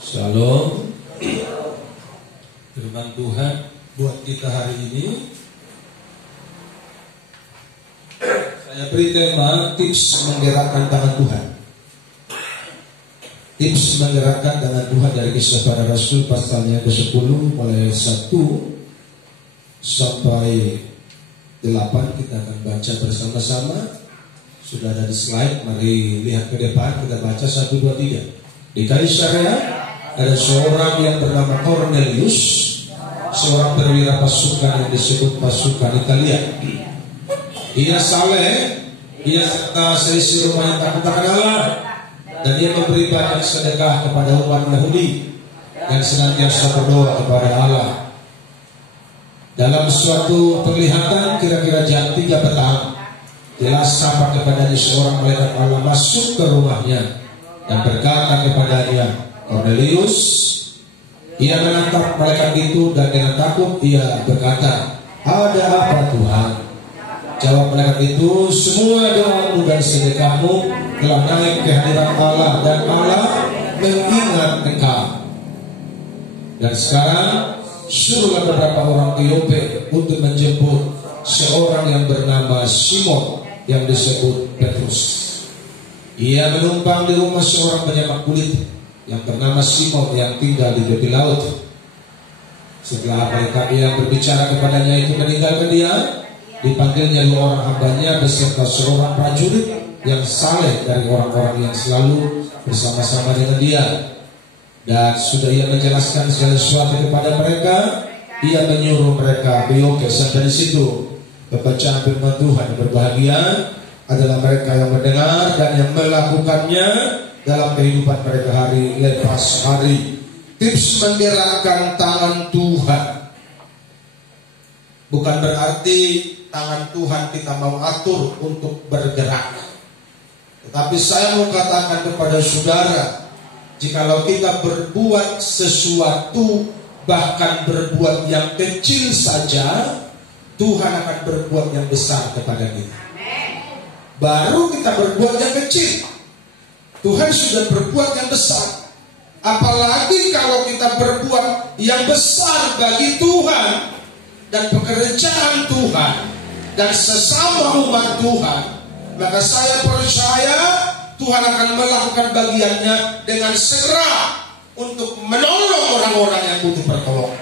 Shalom. Firman Tuhan buat kita hari ini, saya beri tema tips menggerakkan tangan Tuhan. Tips menggerakkan tangan Tuhan dari Kisah Para Rasul pasalnya ke-10 mulai 1 sampai 8. Kita akan baca bersama-sama. Sudah ada di slide, mari lihat ke depan. Kita baca 1, 2, 3. Di Kaisarea ada seorang yang bernama Cornelius, seorang perwira pasukan yang disebut pasukan Italia. Ia saleh, ia serta seisi rumah yang takut akan Allah, dan ia memberi banyak sedekah kepada umat Yahudi dan senantiasa berdoa kepada Allah. Dalam suatu penglihatan kira-kira jam 3 petang, telah sampai kepadanya seorang malaikat Allah masuk ke rumahnya dan berkata kepadanya, Cornelius. Ia menatap malaikat itu dan dengan takut ia berkata, ada apa Tuhan? Jawab malaikat itu, semua doamu dan sedekahmu telah naik ke hadirat Allah dan Allah mengingat engkau. Dan sekarang suruhlah beberapa orang ke Yope untuk menjemput seorang yang bernama Simon yang disebut Petrus. Ia menumpang di rumah seorang penyemak kulit yang bernama Simon yang tinggal di tepi laut. Setelah mereka yang berbicara kepadanya itu meninggalkan dia, dipanggilnya 2 orang hambanya beserta seorang prajurit yang saleh dari orang-orang yang selalu bersama-sama dengan dia. Dan sudah ia menjelaskan segala sesuatu kepada mereka, ia menyuruh mereka ke Yope. Sampai di situ pembacaan firman Tuhan. Berbahagia adalah mereka yang mendengar dan yang melakukannya dalam kehidupan mereka hari lepas hari. Tips menggerakkan tangan Tuhan bukan berarti tangan Tuhan kita mau atur untuk bergerak. Tetapi saya mau katakan kepada saudara, jikalau kita berbuat sesuatu, bahkan berbuat yang kecil saja, Tuhan akan berbuat yang besar kepada kita. Baru kita berbuat yang kecil, Tuhan sudah berbuat yang besar. Apalagi kalau kita berbuat yang besar bagi Tuhan dan pekerjaan Tuhan dan sesama umat Tuhan, maka saya percaya Tuhan akan melakukan bagiannya dengan segera untuk menolong orang-orang yang butuh pertolongan.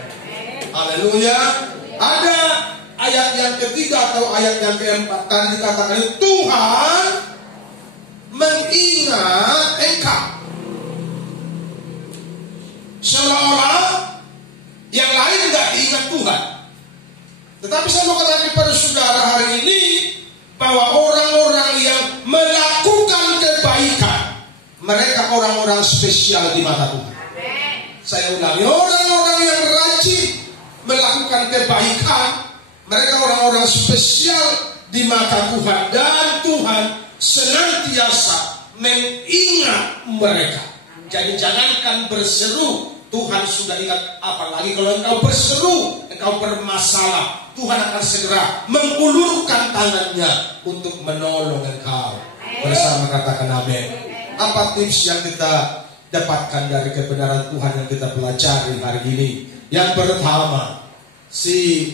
Haleluya. Ada ayat yang ketiga atau ayat yang keempat kan dikatakan Tuhan mengingat engkau. Seolah-olah yang lain tidak diingat Tuhan. Tetapi saya mau katakan kepada saudara hari ini bahwa orang-orang yang melakukan kebaikan, mereka orang-orang spesial di mata Tuhan. Saya ulangi, orang-orang yang rajin melakukan kebaikan, mereka orang-orang spesial di mata Tuhan. Dan Tuhan senantiasa mengingat mereka. Jadi jangankan berseru, Tuhan sudah ingat. Apalagi kalau engkau berseru, engkau bermasalah, Tuhan akan segera mengulurkan tangannya untuk menolong engkau. Bersama katakan amin. Apa tips yang kita dapatkan dari kebenaran Tuhan yang kita pelajari hari ini? Yang pertama, si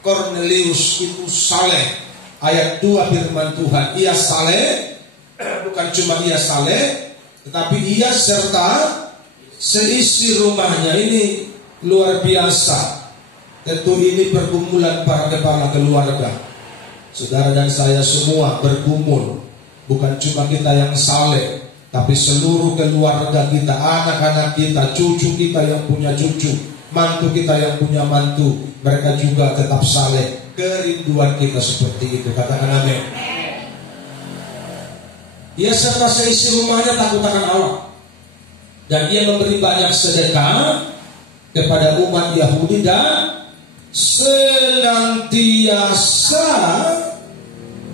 Cornelius itu saleh. Ayat 2 firman Tuhan, ia saleh. Bukan cuma ia saleh, tetapi ia serta seisi rumahnya. Ini luar biasa. Tentu ini pergumulan para kepala keluarga. Saudara dan saya semua bergumul. Bukan cuma kita yang saleh, tapi seluruh keluarga kita, anak-anak kita, cucu kita yang punya cucu, mantu kita yang punya mantu, mereka juga tetap saleh. Kerinduan kita seperti itu. Katakan amin. Ia serta seisi rumahnya takut akan Allah, dan ia memberi banyak sedekah kepada umat Yahudi dan senantiasa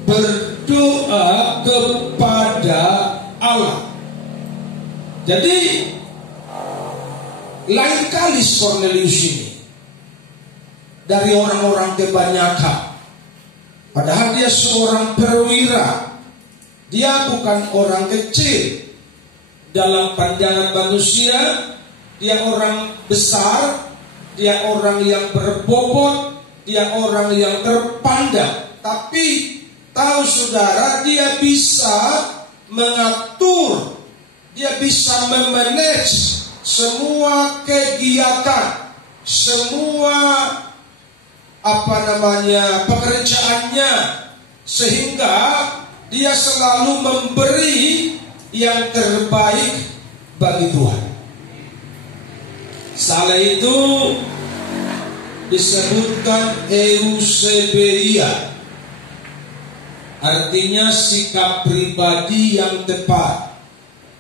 berdoa kepada Allah. Jadi lain kali Cornelius ini dari orang-orang kebanyakan, padahal dia seorang perwira. Dia bukan orang kecil dalam pandangan manusia. dia orang besar, dia orang yang berbobot, dia orang yang terpandang. Tapi tahu saudara, dia bisa mengatur, dia bisa memanage semua kegiatan, semua pekerjaannya, sehingga dia selalu memberi yang terbaik bagi Tuhan. Saleh itu disebutkan eusebeia, artinya sikap pribadi yang tepat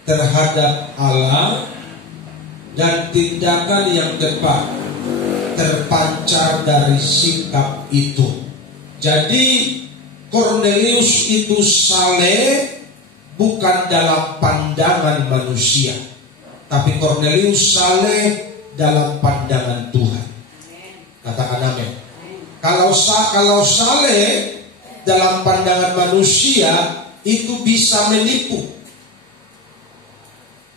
terhadap Allah dan tindakan yang tepat terpancar dari sikap itu. Jadi Kornelius itu saleh bukan dalam pandangan manusia, tapi Kornelius saleh dalam pandangan Tuhan. Katakan amin. Kalau saleh dalam pandangan manusia itu bisa menipu.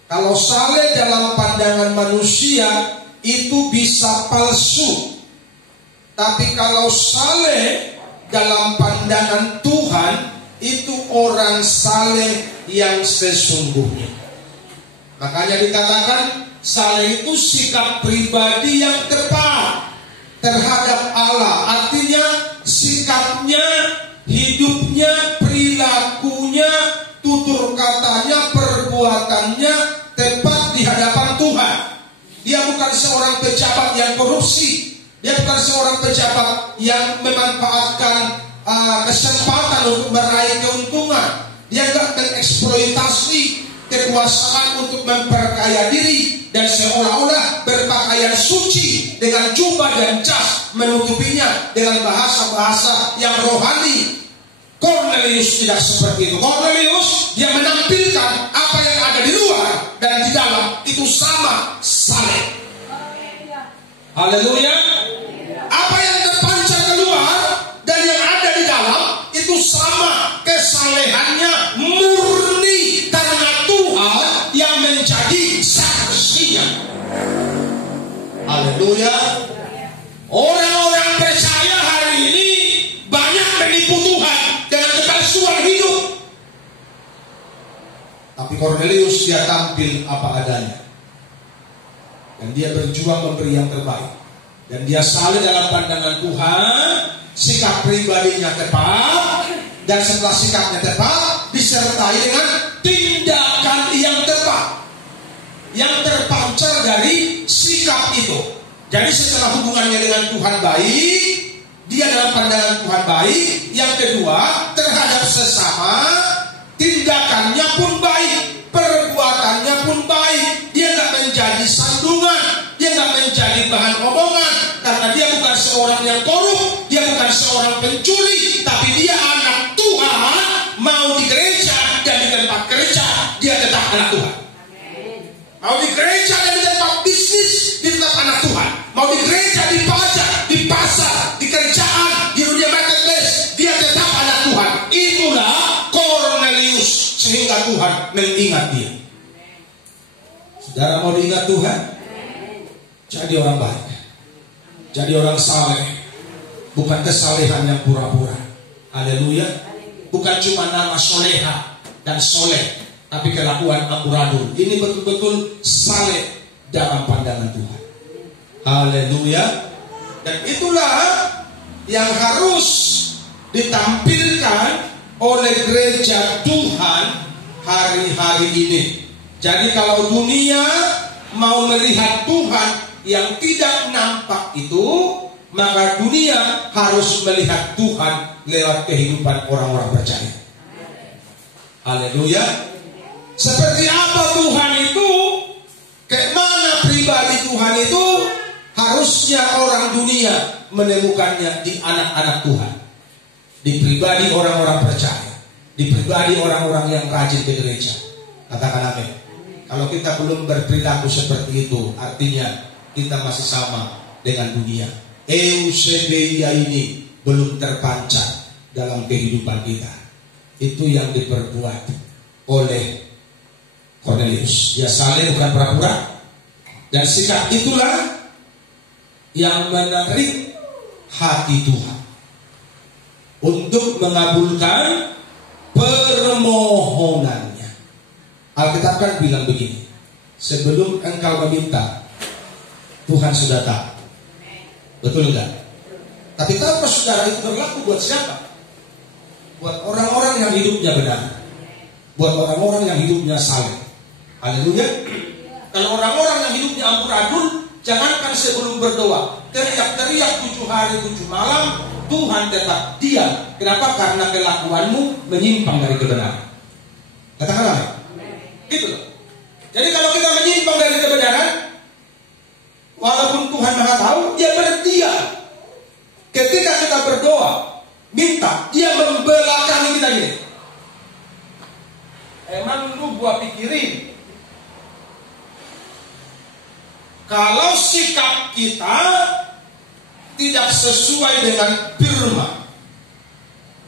Kalau saleh dalam pandangan manusia itu bisa palsu. Tapi kalau saleh dalam pandangan Tuhan, itu orang saleh yang sesungguhnya. Makanya dikatakan saleh itu sikap pribadi yang tepat terhadap Allah. Artinya sikapnya, hidupnya, perilakunya, tutur katanya, perbuatannya tepat di hadapan Tuhan. Dia bukan seorang pejabat yang korupsi. Dia bukan seorang pejabat yang memanfaatkan kesempatan untuk meraih keuntungan. Dia tidak mengeksploitasi kekuasaan untuk memperkaya diri dan seolah-olah berpakaian suci dengan jubah dan jas menutupinya dengan bahasa-bahasa yang rohani. Kornelius tidak seperti itu. Kornelius dia menampilkan apa yang ada di luar dan di dalam itu sama saleh. Haleluya. Apa yang terpancar keluar dan yang ada di dalam itu sama, kesalehannya murni karena Tuhan yang menjadi saksinya. Haleluya. Orang-orang percaya hari ini banyak menipu Tuhan dengan kepalsuan hidup. Tapi Kornelius dia tampil apa adanya. Dan dia berjuang memberi yang terbaik. Dan dia saleh dalam pandangan Tuhan. Sikap pribadinya tepat. Dan setelah sikapnya tepat, disertai dengan tindakan yang tepat, yang terpancar dari sikap itu. Jadi setelah hubungannya dengan Tuhan baik, dia dalam pandangan Tuhan baik. Yang kedua, terhadap sesama, tindakannya pun baik, perbuatannya pun baik. Dia gak menjadi sandungan, dia gak menjadi bahan omongan, karena dia bukan seorang yang korup, dia bukan seorang pencuri, tapi dia anak Tuhan. Mau di gereja dan di tempat kerja, dia tetap anak Tuhan. Mau di gereja dan di tempat bisnis, dia tetap anak Tuhan. Mau di gereja, di pajak, di pasar, di kerjaan, di dunia marketplace, dia tetap anak Tuhan. Itulah Kornelius, sehingga Tuhan mengingat dia. Saudara mau diingat Tuhan? Jadi orang baik, jadi orang saleh, bukan kesalehan yang pura-pura. Haleluya. Bukan cuma nama soleha dan soleh, tapi kelakuan amburadul. Ini betul-betul saleh dalam pandangan Tuhan. Haleluya. Dan itulah yang harus ditampilkan oleh gereja Tuhan hari-hari ini. Jadi kalau dunia mau melihat Tuhan yang tidak nampak itu, maka dunia harus melihat Tuhan lewat kehidupan orang-orang percaya. Haleluya. Seperti apa Tuhan itu, kemana pribadi Tuhan itu, harusnya orang dunia menemukannya di anak-anak Tuhan, di pribadi orang-orang percaya, di pribadi orang-orang yang rajin ke gereja. Katakan amin. Kalau kita belum berperilaku seperti itu, artinya kita masih sama dengan dunia. Eusebeia ini belum terpancar dalam kehidupan kita. Itu yang diperbuat oleh Kornelius. Dia saleh bukan pura-pura. Dan sikap itulah yang menarik hati Tuhan untuk mengabulkan permohonannya. Alkitab kan bilang begini, sebelum engkau meminta, Tuhan sudah tahu. Betul enggak? Tapi tahukah saudara itu berlaku buat siapa? Buat orang-orang yang hidupnya benar, buat orang-orang yang hidupnya saleh. Haleluya. Kalau orang-orang yang hidupnya amburadul, jangankan sebelum berdoa, teriak-teriak 7 hari 7 malam, Tuhan tetap diam. Kenapa? Karena kelakuanmu menyimpang dari kebenaran. Katakanlah. Gitu loh. Jadi kalau kita menyimpang dari kebenaran, walaupun Tuhan Maha tahu, dia berdiam. Ketika kita berdoa, minta, dia membelakangi kita ini. Emang lu gua pikirin, kalau sikap kita tidak sesuai dengan firman,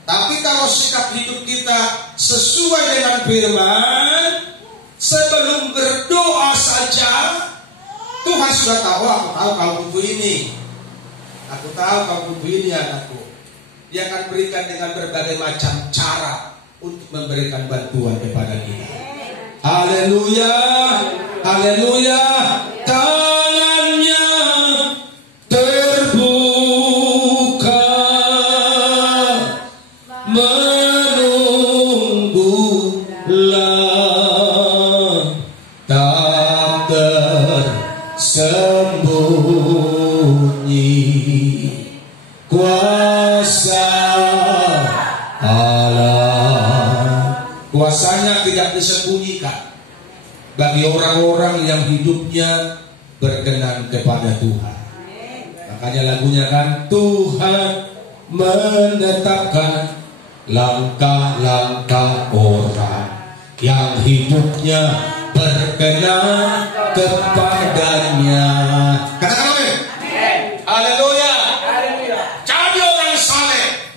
tapi kalau sikap hidup kita sesuai dengan firman, sebelum berdoa saja Tuhan sudah tahu, aku tahu kamu butuh ini, aku tahu kamu butuh ini anakku. Dia akan berikan dengan berbagai macam cara untuk memberikan bantuan kepada kita. Haleluya, haleluya. Tangannya terbuka menunggulah, tak tersembunyi kuasa Allah. Kuasanya tidak disembunyikan bagi orang-orang yang hidupnya berkenan kepada Tuhan. Makanya lagunya kan, Tuhan menetapkan langkah-langkah orang yang hidupnya berkenan kepadanya. Katakan amin. Haleluya. Jadi orang saleh,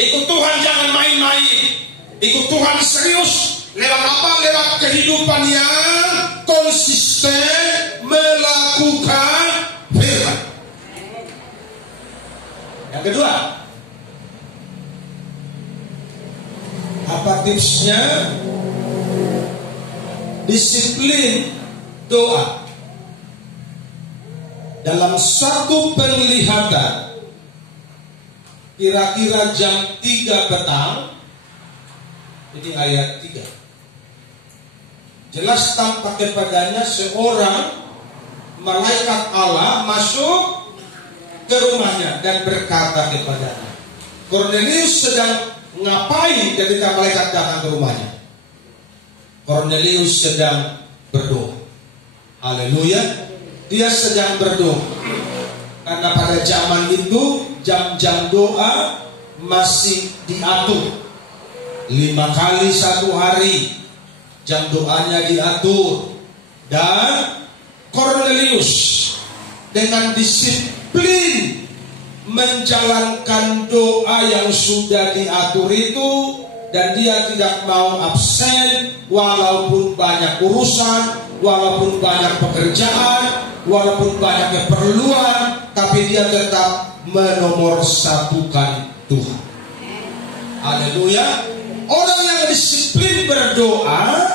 ikut Tuhan jangan main-main, ikut Tuhan serius. Lewat apa? Lewat kehidupan yang konsisten melakukan firman. Yang kedua, apa tipsnya? Disiplin doa. Dalam satu penglihatan, kira-kira jam 3 petang, ini ayat 3. Jelas tampak kepadanya seorang malaikat Allah masuk ke rumahnya dan berkata kepadanya. Kornelius sedang ngapain ketika malaikat datang ke rumahnya? Kornelius sedang berdoa. Haleluya. Dia sedang berdoa. Karena pada zaman itu jam-jam doa masih diatur. 5 kali 1 hari jam doanya diatur. Dan Kornelius dengan disiplin menjalankan doa yang sudah diatur itu, dan dia tidak mau absen walaupun banyak urusan, walaupun banyak pekerjaan, walaupun banyak keperluan, tapi dia tetap menomorsatukan Tuhan. Haleluya. Orang yang disiplin berdoa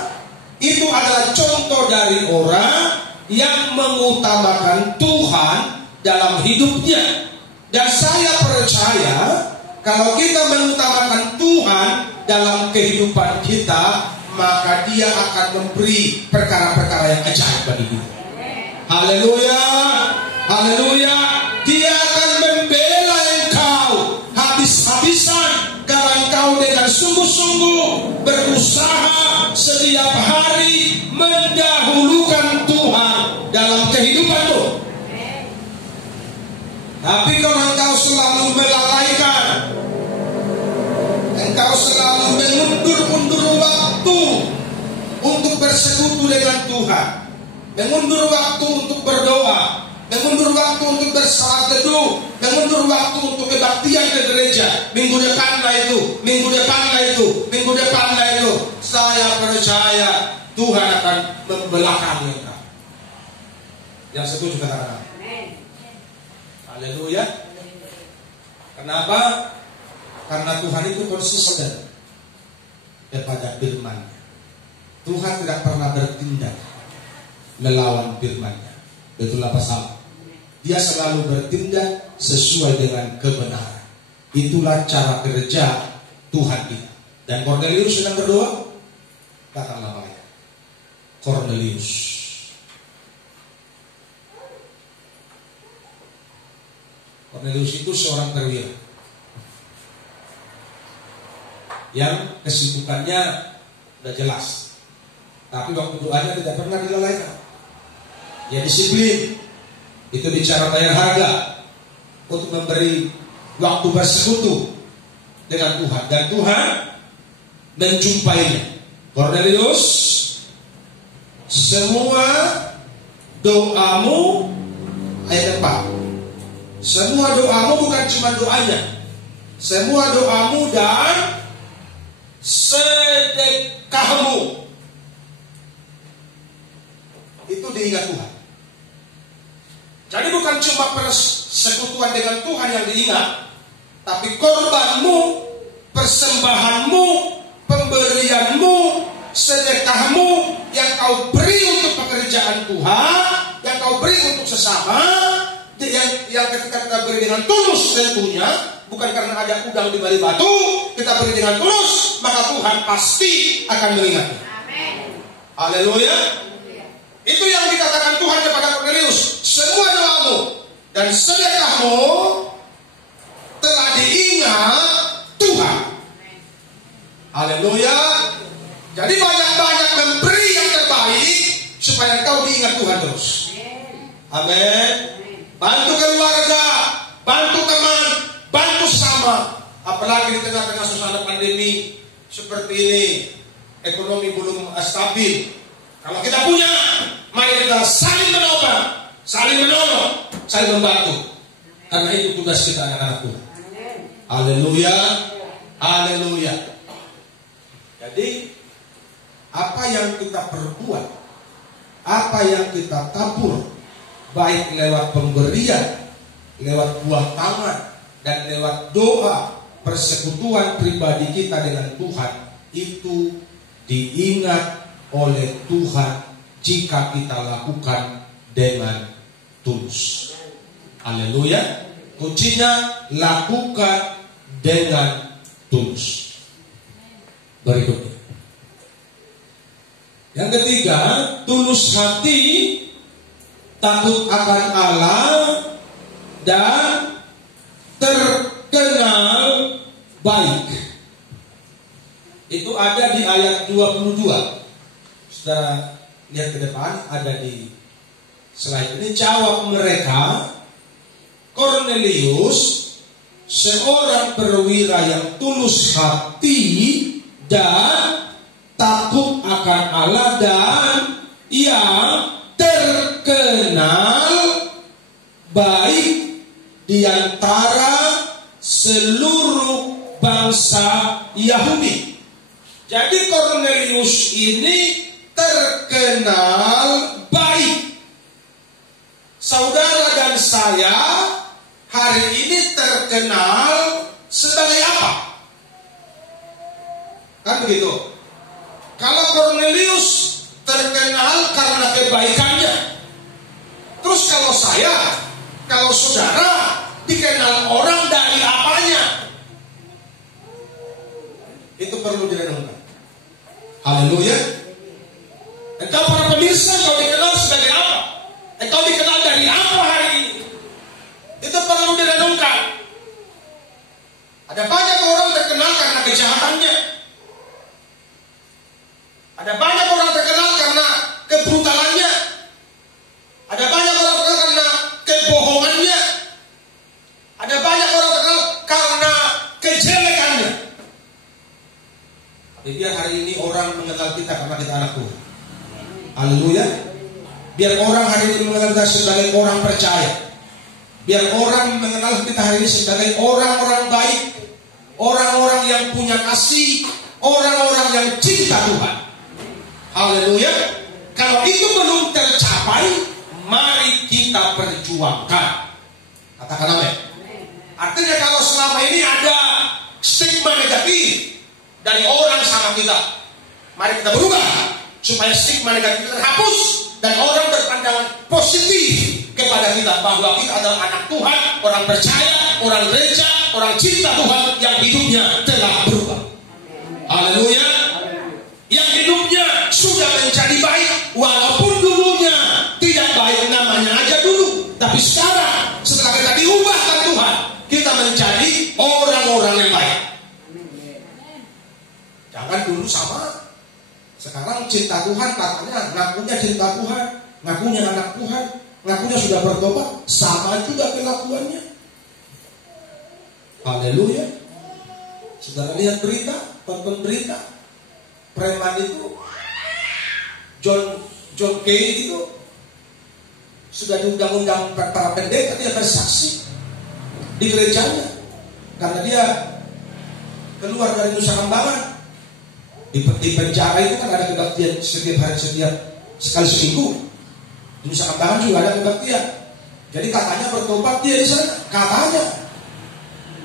itu adalah contoh dari orang yang mengutamakan Tuhan dalam hidupnya. Dan saya percaya kalau kita mengutamakan Tuhan dalam kehidupan kita, maka Dia akan memberi perkara-perkara yang ajaib bagi kita. Haleluya, haleluya. Dia akan membela engkau habis-habisan kalau engkau dengan sungguh-sungguh berusaha setiap hari mendahulukan Tuhan dalam kehidupanmu. Tapi kalau engkau selalu melalaikan, engkau selalu mengundur-undur waktu untuk bersekutu dengan Tuhan, mengundur waktu untuk berdoa, mengundur waktu untuk bersalat teduh, mengundur waktu untuk kebaktian ke gereja, minggu depanlah itu, minggu depanlah itu, minggu depanlah itu, saya percaya Tuhan akan membelakangi engkau. Yang setuju katakan amin. Haleluya. Kenapa? Karena Tuhan itu konsisten kepada firman-Nya. Tuhan tidak pernah bertindak melawan firman-Nya. Betul apa salah? Dia selalu bertindak sesuai dengan kebenaran. Itulah cara kerja Tuhan kita. Dan Kornelius sedang berdoa. Kata namanya Kornelius. Kornelius itu seorang perwira yang kesibukannya sudah jelas, tapi waktu doanya tidak pernah dilalaikan. Dia disiplin, itu bicara bayar harga untuk memberi waktu bersekutu dengan Tuhan, dan Tuhan menjumpainya. Kornelius, semua doamu, ayat 4. Semua doamu bukan cuma doanya, semua doamu dan sedekahmu itu diingat Tuhan. Jadi bukan cuma persekutuan dengan Tuhan yang diingat, tapi korbanmu, persembahanmu, pemberianmu, sedekahmu yang kau beri untuk pekerjaan Tuhan, yang kau beri untuk sesama, yang ketika kita beri dengan tulus tentunya, bukan karena ada udang di balik batu, kita beri dengan tulus, maka Tuhan pasti akan mengingatnya. Amin. Haleluya. Itu yang dikatakan Tuhan kepada Kornelius. Semua doamu dan sedekahmu telah diingat Tuhan. Haleluya. Jadi banyak-banyak memberi yang terbaik supaya kau diingat Tuhan terus. Amin. Bantu keluarga, bantu teman, bantu sesama. Apalagi di tengah-tengah suasana pandemi seperti ini, ekonomi belum stabil. Kalau kita punya, mari kita saling menopang, saling menolong, saling membantu. Karena itu tugas kita anak-anak Tuhan. Haleluya, haleluya. Jadi apa yang kita perbuat, apa yang kita tabur, baik lewat pemberian, lewat buah tangan, dan lewat doa, persekutuan pribadi kita dengan Tuhan, itu diingat oleh Tuhan jika kita lakukan dengan tulus. Haleluya. Kuncinya lakukan dengan tulus. Berikutnya, yang ketiga, tulus hati, takut akan Allah, dan terkenal baik. Itu ada di ayat 22. Sudah lihat ke depan, ada di slide ini. Jawab mereka, Kornelius, seorang perwira yang tulus hati dan takut akan Allah, dan yang terkenal baik di antara seluruh bangsa Yahudi. Jadi Kornelius ini terkenal baik. Saudara dan saya hari ini terkenal sebagai apa? Kan begitu. Kalau Kornelius terkenal karena kebaikannya, terus kalau saya, kalau saudara dikenal orang dari apanya? Itu perlu direnungkan. Haleluya. Engkau para pemirsa, engkau dikenal sebagai apa? Engkau dikenal dari apa hari ini? Itu perlu direnungkan. Ada banyak orang terkenal karena kejahatannya. Ada banyak orang terkenal karena kebrutalannya. Ada banyak orang terkenal karena kebohongannya. Ada banyak orang terkenal karena kejelekannya. Tapi biar hari ini orang mengenal kita karena kita anak Tuhan. Haleluya. Biar orang hari ini mengenal kita sebagai orang percaya. Biar orang mengenal kita hari ini sebagai orang-orang baik, orang-orang yang punya kasih, orang-orang yang cinta Tuhan. Haleluya. Kalau itu belum tercapai, mari kita perjuangkan. Katakan amin. Artinya kalau selama ini ada stigma negatif dari orang sama kita, mari kita berubah supaya stigma negatif terhapus dan orang berpandangan positif kepada kita bahwa kita adalah anak Tuhan, orang percaya, orang gereja, orang cinta Tuhan yang hidupnya telah berubah. Haleluya. Yang hidupnya sudah menjadi baik, walaupun dulunya tidak baik, namanya aja dulu. Tapi sekarang setelah kita diubahkan Tuhan, kita menjadi orang-orang yang baik. Jangan dulu sama. Sekarang cinta Tuhan katanya ngakunya cinta Tuhan, ngakunya anak Tuhan, ngakunya sudah bertobat, sama juga kelakuannya. Haleluya. Saudara lihat berita, tonton berita, preman itu John Kay itu sudah diundang-undang para pendeta, dia bersaksi di gerejanya karena dia keluar dari Nusa Kambangan. Di penjara itu kan ada kebaktian setiap hari, sekali seminggu. Di Nusa Kambangan juga ada kebaktian. Jadi katanya bertobat dia di sana, katanya.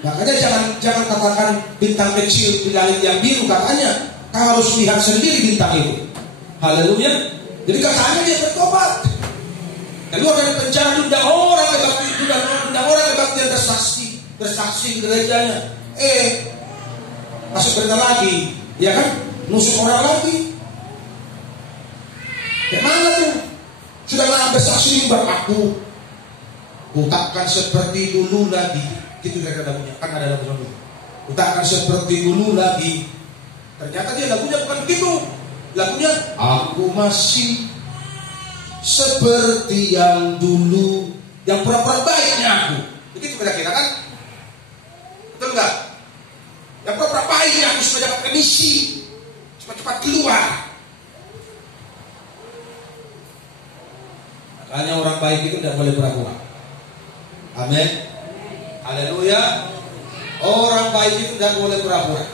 Makanya jangan katakan bintang kecil di langit yang biru, katanya. Kau harus lihat sendiri bintang itu. Haleluya. Jadi katanya dia bertobat. Keluar dari penjara, undang orang kebaktian bersaksi di gerejanya. Masuk berita lagi, ya kan? Nusuk orang lagi. Gimana tuh? Sudah lama bersaksi aku takkan seperti dulu lagi. Gitu kira lagunya. Kan ada lagu dulu. Takkan seperti dulu lagi. Ternyata dia lagunya bukan begitu. Lagunya aku masih seperti yang dulu, yang pura-pura baiknya aku. Begitu kira-kira kan? Betul enggak? Yang pura-pura baiknya aku supaya dapat remisi, cepat-cepat keluar. Makanya orang baik itu tidak boleh pura-pura. Amin. Haleluya. Orang baik itu tidak boleh pura-pura.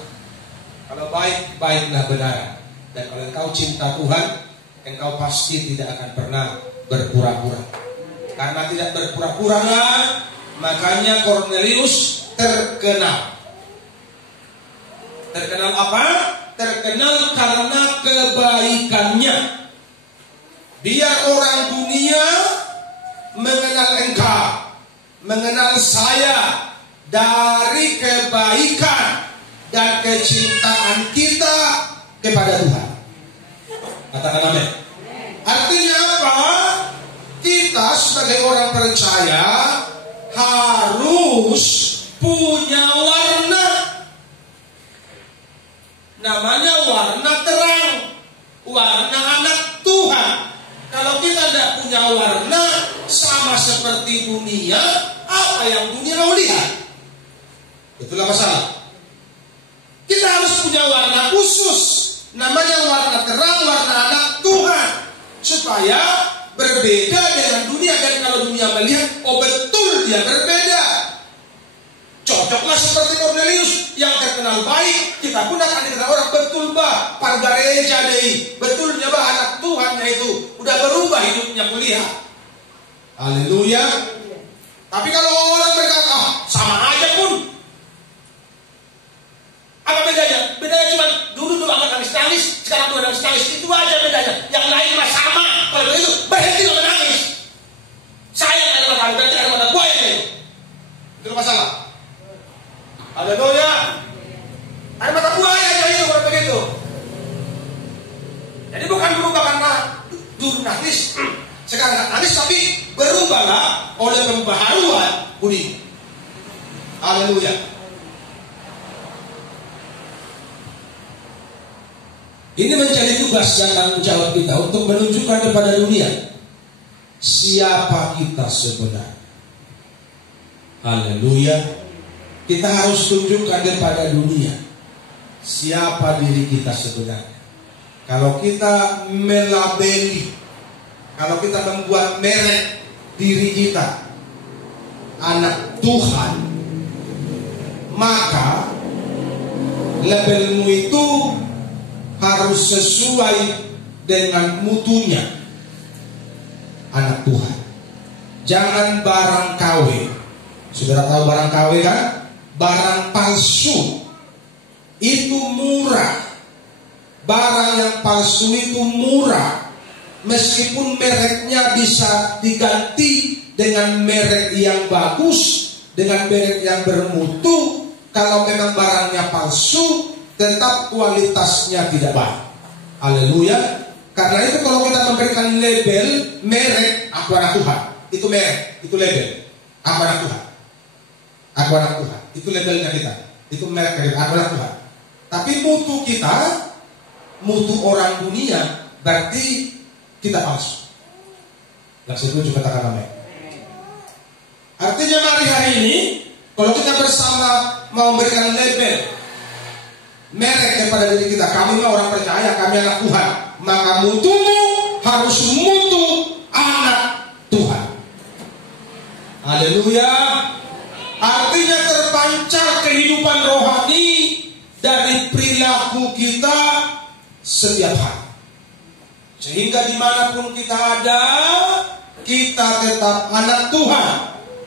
Kalau baik, baiklah benar. Dan kalau engkau cinta Tuhan, engkau pasti tidak akan pernah berpura-pura. Karena tidak berpura-pura lah, makanya Cornelius terkenal. Terkenal apa? Terkenal karena kebaikannya. Biar orang dunia mengenal engkau, mengenal saya dari kebaikan dan kecintaan kita kepada Tuhan. Katakan amin. Artinya apa? Kita sebagai orang percaya harus punya warna. Namanya warna terang, warna anak Tuhan. Kalau kita tidak punya warna, sama seperti dunia, apa yang dunia mau lihat? Itulah masalah. Kita harus punya warna khusus, namanya warna terang, warna anak Tuhan, supaya berbeda dengan dunia. Dan kalau dunia melihat, oh betul dia berbeda. Cocoklah seperti Cornelius yang terkenal baik, kita pun akan dikenal orang betul bah, pargareja deh, betulnya bah anak Tuhannya itu udah berubah hidupnya kuliah. Haleluya. Tapi kalau orang berkata sama aja pun, apa bedanya? Bedanya cuma dulu amat nangis-nangis, sekarang tuh nangis-nangis, itu aja bedanya. Yang lain mah sama. Kalau begitu berhenti lo menangis. Sayang ada mata, berarti ada mata buaya itu. Itu masalah. Haleluya. Ada mata buaya aja itu kalau begitu. Jadi bukan berubah karena dulu nangis, sekarang tak nangis, tapi berubahlah oleh pembaharuan budi. Haleluya. Ini menjadi tugas dan tanggung jawab kita untuk menunjukkan kepada dunia siapa kita sebenarnya. Haleluya. Kita harus tunjukkan kepada dunia siapa diri kita sebenarnya. Kalau kita melabeli, kalau kita membuat merek diri kita anak Tuhan, maka labelmu itu harus sesuai dengan mutunya. anak Tuhan. Jangan barang KW. Saudara tahu barang KW kan? Barang palsu itu murah. Barang yang palsu itu murah. Meskipun mereknya bisa diganti dengan merek yang bagus, dengan merek yang bermutu, kalau memang barangnya palsu, tetap kualitasnya tidak baik. Haleluya. Karena itu kalau kita memberikan label merek, aku anak Tuhan, itu merek, itu label, aku anak Tuhan, aku anak Tuhan, itu labelnya kita, itu merek kita, aku anak Tuhan. Tapi mutu kita, mutu orang dunia, berarti kita palsu. Yang setuju katakan amin. Artinya mari hari ini, kalau kita bersama mau memberikan label merek kepada diri kita, kami mah orang percaya, kami anak Tuhan, maka mutumu harus mutu anak Tuhan. Haleluya. Artinya terpancar kehidupan rohani dari perilaku kita setiap hari. Sehingga dimanapun kita ada, kita tetap anak Tuhan.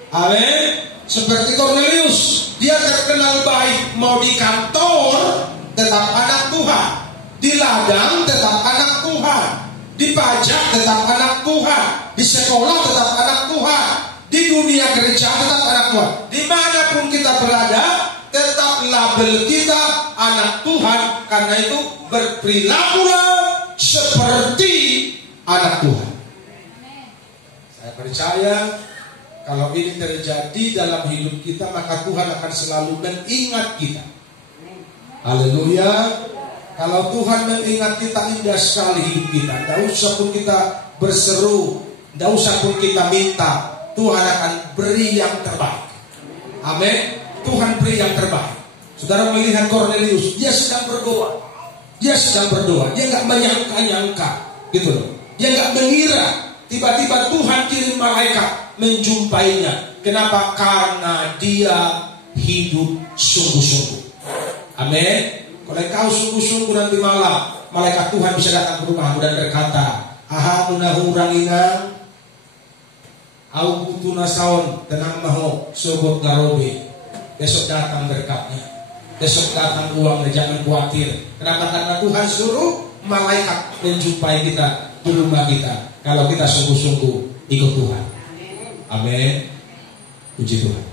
Amin. Seperti Cornelius, dia terkenal baik, mau di kantor tetap anak Tuhan, di ladang tetap anak Tuhan, di pajak tetap anak Tuhan, di sekolah tetap anak Tuhan, di dunia gereja tetap anak Tuhan. Dimanapun kita berada, tetap label kita anak Tuhan. Karena itu berperilakulah seperti anak Tuhan. Saya percaya kalau ini terjadi dalam hidup kita, maka Tuhan akan selalu mengingat kita. Haleluya. Kalau Tuhan mengingat kita, indah sekali hidup kita. Tidak usah pun kita berseru, tidak usah pun kita minta, Tuhan akan beri yang terbaik. Amin. Tuhan beri yang terbaik. Saudara melihat Cornelius, dia sedang berdoa. Dia sedang berdoa. Dia nggak menyangka-nyangka, gitu loh. Dia nggak mengira. Tiba-tiba Tuhan kirim malaikat menjumpainya. Kenapa? Karena dia hidup sungguh-sungguh. Amin. Kalau kau sungguh-sungguh nanti malam, malaikat Tuhan bisa datang ke rumahmu dan berkata, aha munahu rangina, au putuna saon tenang maho sobot garobe. Besok datang berkatnya, besok datang uangnya, jangan khawatir. Kenapa? Karena Tuhan suruh malaikat menjumpai kita di rumah kita. Kalau kita sungguh-sungguh ikut Tuhan. Amin. Puji Tuhan.